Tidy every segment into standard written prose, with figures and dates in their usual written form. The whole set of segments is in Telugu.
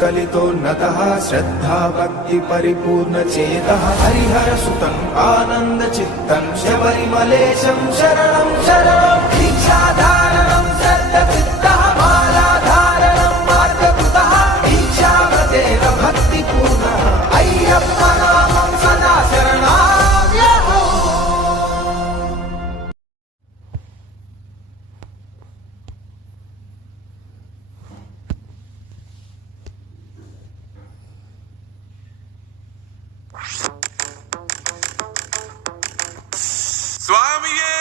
कलितोन्नतः श्रद्धा भक्ति परिपूर्ण चेतः हरिहर सुतं आनंद चित्तं शबरिमलेशं शरणं शरणं दीक्षाधारणं सत्यचित्तः मालाधारणं मार्गकृतः दीक्षाव्रतेन भक्तिपूर्णः अय्यप्प नामं सदा शरणाम्यहो। స్వామియే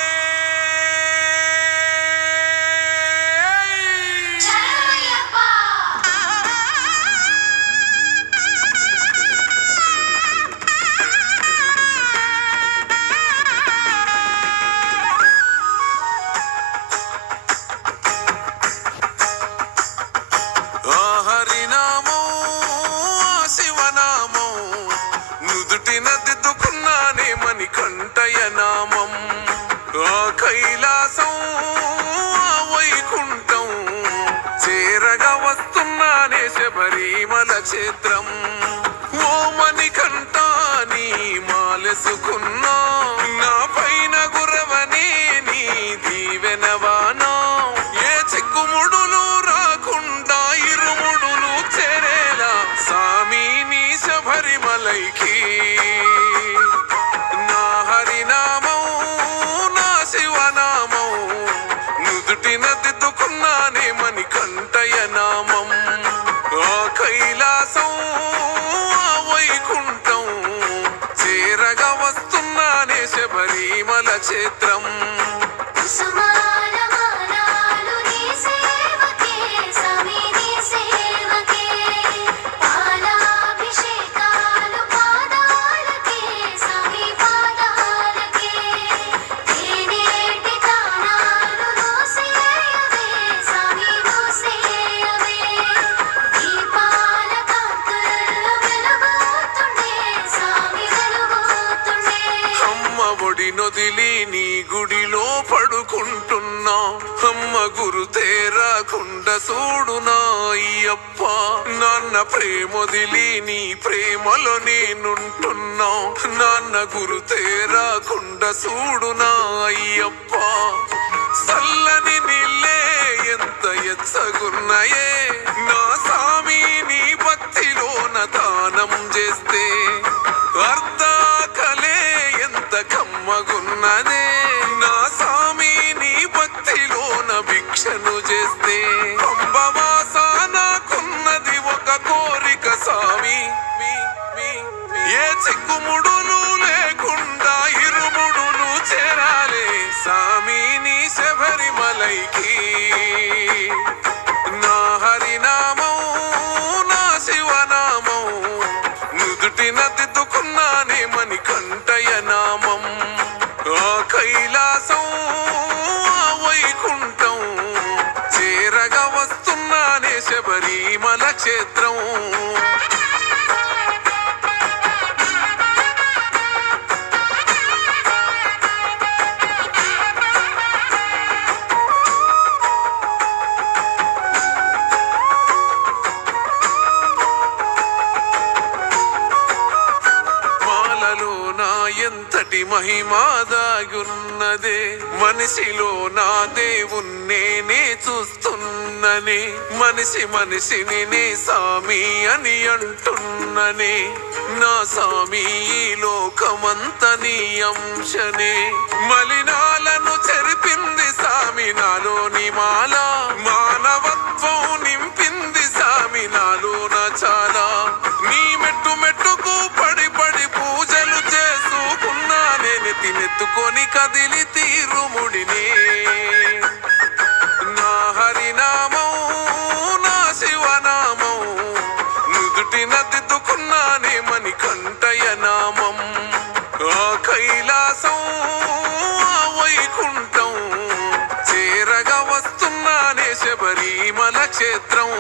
హరినామో శివనామో నుదుటిన దిద్దుకున్నానే మణికంఠయ నామం కైలాసం వైకుంఠం చేరగా వస్తున్నానే శబరిమల క్షేత్రం ఓ మణికంఠ నీ మాలెసుకున్నా నా పైన గురవనే నీ దీవెనవానా ఏ చిక్కుముడులు రాకుండా ఇరుముడులు చేరేలా సామి నీ శబరిమలైకి నా హరినామం నా శివనామం నుదుటిన దిద్దుకున్నానే మణికంఠయ నామం కైలాసం వైకుంఠం చేరగా వస్తున్నానే శబరిమల క్షేత్రం నొదిలి నీ గుడిలో పడుకుంటున్నా అమ్మ గురు తేరాకుండా చూడునా అయ్యప్ప నాన్న ప్రేమొదిలి నీ ప్రేమలో నేనుంటున్నా నాన్న గురు తేరాకుండా చూడునా అయ్యప్ప చల్లని నీళ్ళే ఎంత ఎచ్చగున్నాయే నా సామి నీ భక్తిలోన దానం చేస్తే అర్ధాకలే ఎంత కమ్మగున్నదే నా సామి నీ భక్తిలోన భిక్షను చేస్తే పంబవాస నాకున్నది ఒక కోరిక సామి ఏ చిక్కుముడులు లేకుండా ఇరుముడులు చేరాలే సామి నీ శబరిమలైకి నా హరినామం నా శివనామం నుదుటిన దిద్దుకున్నానే మణికంఠయ నామం కైలాసం వైకుంఠం చేరగా వస్తున్నానే శబరిమల క్షేత్రం ఎంతటి మహిమాదాగున్నదే మనిషిలో నా దేవుణ్ణే చూస్తున్ననే మనిషిని నే సామి అని అంటున్ననే నా సామి ఈ లోకమంత నీ అంశనే మలినాలను చెరిపింది సామి నాలోని మాల మానవత్వం నింపింది సామి నాలోన చాలా నీ మెట్టు మెట్టుకు పడి పడి పూజలు చేసుకున్నానే నెత్తినెత్తుకొని కదిలి తీరుముడినే నా హరినామం నా శివనామం నుదుటిన దిద్దుకున్నానే మణికంఠయ నామం కైలాసం వైకుంఠం చేరగా వస్తున్నానే శబరిమల క్షేత్రం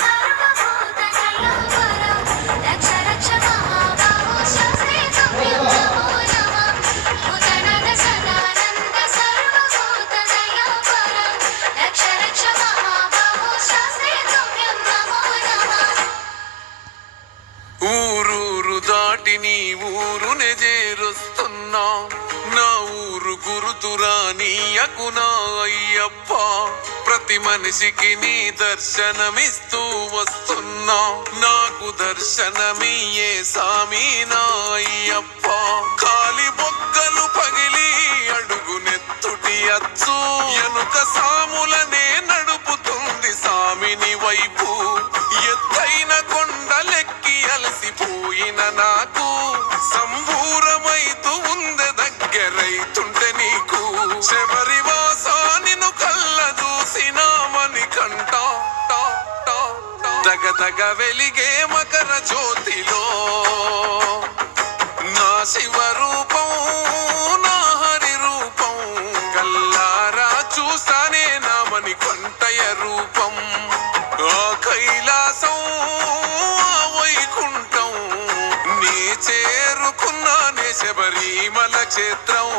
సర్వభూత కల్లోపరం రక్ష రక్ష మహాబాహో దాటి నీ ఊరునే చేరుస్తున్నా. నా ఊరు గురుతురా నీయకు నా అయ్యప్ప, ప్రతి మనిషికి నీ దర్శనమిస్తూ వస్తున్నా. నాకు దర్శనమియ్యే సామి నా అయ్యప్ప, కాలి బొగ్గలు పగిలి అడుగు నెత్తుటి అచ్చు, ఎనుక సాములనే నడుపుతుంది సామిని వైపు. ఎత్తైన కొండలెక్కి అలసిపోయిన నాకు సంబూరమైతూ ఉందె దగ్గరైతుంటే నీకు. శబరివాస నిన్ను కళ్ళ చూసినామని కంట దగదగ వెలిగే మకర జ్యోతిలో నా శివ రూపం నా హరి రూపం, కల్లారా చూసానే నామని కొంటయ రూపం. ఆ కైలాసం ఆ వైకుంఠం నీ చేరుకున్నానే శబరిమల క్షేత్రం.